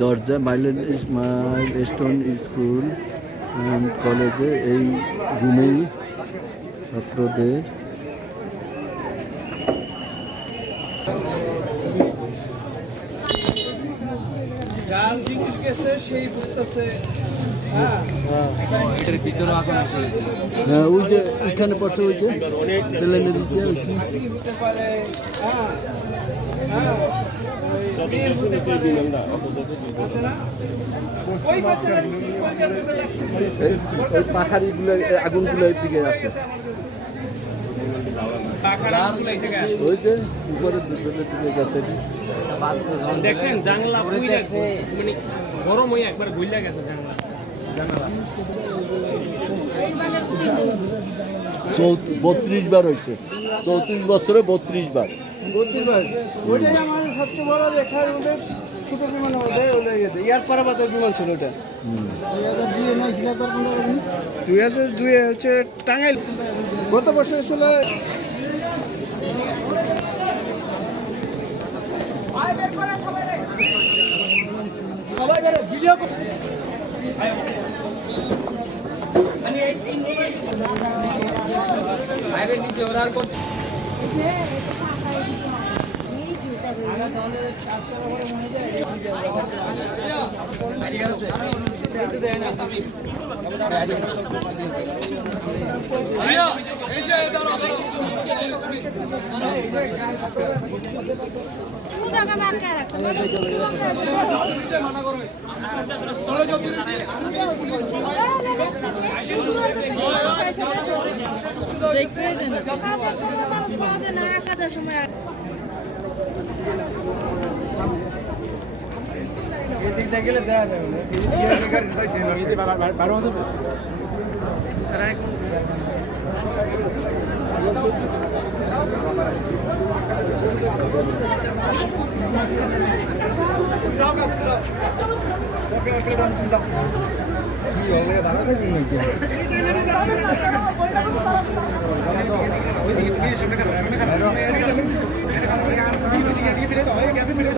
দরজা milestone school and কলেজে এই রুমেই ছাত্রদের সেই বুঝতেছে। হ্যাঁ ওই যে ওইখানে পড়ছে ওই যে প্লেনের দিকে পাখারিগুলো আগুনগুলো দিকে আসে ওই যে উপরে দিকে গেছে দেখছেন জানলা মানে গরম হয়ে একবার গইলা গেছে জানলা। 32 বার হয়েছে, 34 বছরে 32 বার। ওইটাই আমার সবচেয়ে বড় দেখার ওদের ছোট বিমান ইয়ার পারাবাতের বিমান ছিল ওটা। 2002 হচ্ছে টাঙ্গাইল। গত বছর ছিল গেলে দেওয়া যাবে না।